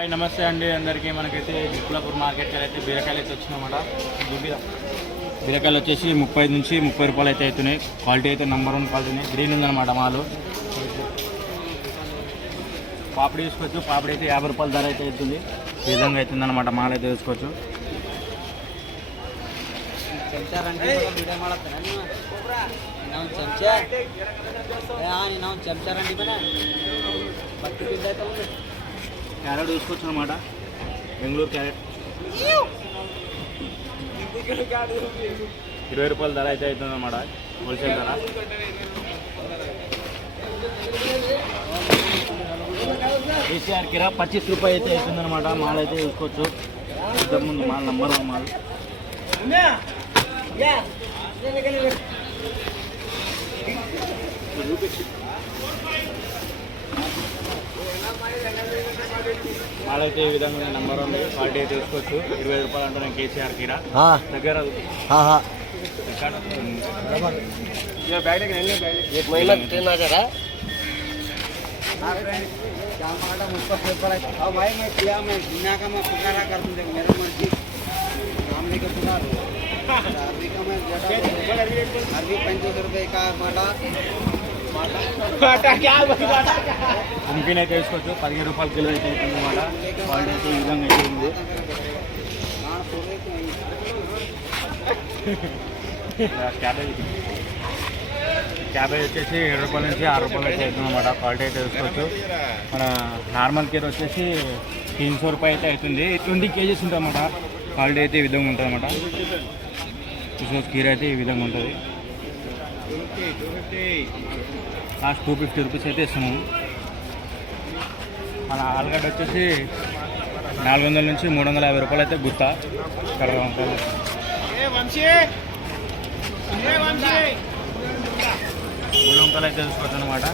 Hi నమస్తే అండి అందరికీ. మనకైతే బిప్లాపూర్ మార్కెట్కి అయితే బీరకాయలు అయితే వచ్చినాయన్నమాట. బీరకాయలు వచ్చేసి 30 నుంచి 30 రూపాయలు అయితే అవుతున్నాయి. క్వాలిటీ అయితే నెంబర్ 1 క్వాలిటీనే. గ్రీన్ ఉందన్నమాట మాలు. పాపిడి తీసుకోవచ్చు. పాపిడి అయితే 50 రూపాయల ధర అయితే అవుతుంది. ఈ విధంగా అవుతుందన్నమాట. మాలు అయితే తీసుకోవచ్చు. క్యారెట్ తీసుకోవచ్చు అనమాట. బెంగళూరు క్యారెట్ 20 రూపాయల ధర అయితే అవుతుంది అన్నమాట. హోల్సేల్ ధర. కేసీఆర్ కిరా 25 రూపాయలు అయితే అవుతుంది అనమాట. మాల్ అయితే తీసుకోవచ్చు. ముందు మాల్ నెంబర్ 1 మాల్. మాల్ అయితే ఈ విధంగా నెంబర్ 1 క్వాలిటీ అయితే తీసుకోవచ్చు. 20 రూపాయలు అంటే నేను కేసీఆర్ కిరా దగ్గర పుంపిన్ అయితే తీసుకోవచ్చు. 15 రూపాయల కిలో అయితే అవుతుంది అనమాట. క్వాలిటీ అయితే ఈ విధంగా అయితే ఉంది. క్యాబేజ్ వచ్చేసి 7 రూపాయల నుంచి 6 రూపాయలు అయితే అవుతుంది అనమాట. క్వాలిటీ అయితే తీసుకోవచ్చు. మన నార్మల్ కీర వచ్చేసి 300 రూపాయలు అయితే అవుతుంది. 20 కేజీస్ ఉంటుంది అన్నమాట. క్వాలిటీ అయితే ఈ విధంగా ఉంటుంది అన్నమాట. కీర అయితే ఈ విధంగా ఉంటుంది. లాస్ట్ 250 రూపీస్ అయితే ఇస్తాము. మన ఆలుగడ్డ వచ్చేసి 400 నుంచి 350 రూపాయలు అయితే గుత్త. 300 వంకాయలు అయితే తీసుకోవచ్చు అనమాట.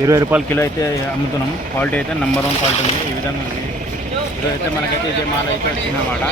20 రూపాయల కిలో అయితే అమ్ముతున్నాం. క్వాలిటీ అయితే నెంబర్ 1 క్వాలిటీ ఉంది. ఈ విధంగా ఉంది. అయితే మనకైతే ఇదే మాల్ అయితే వచ్చిందన్నమాట.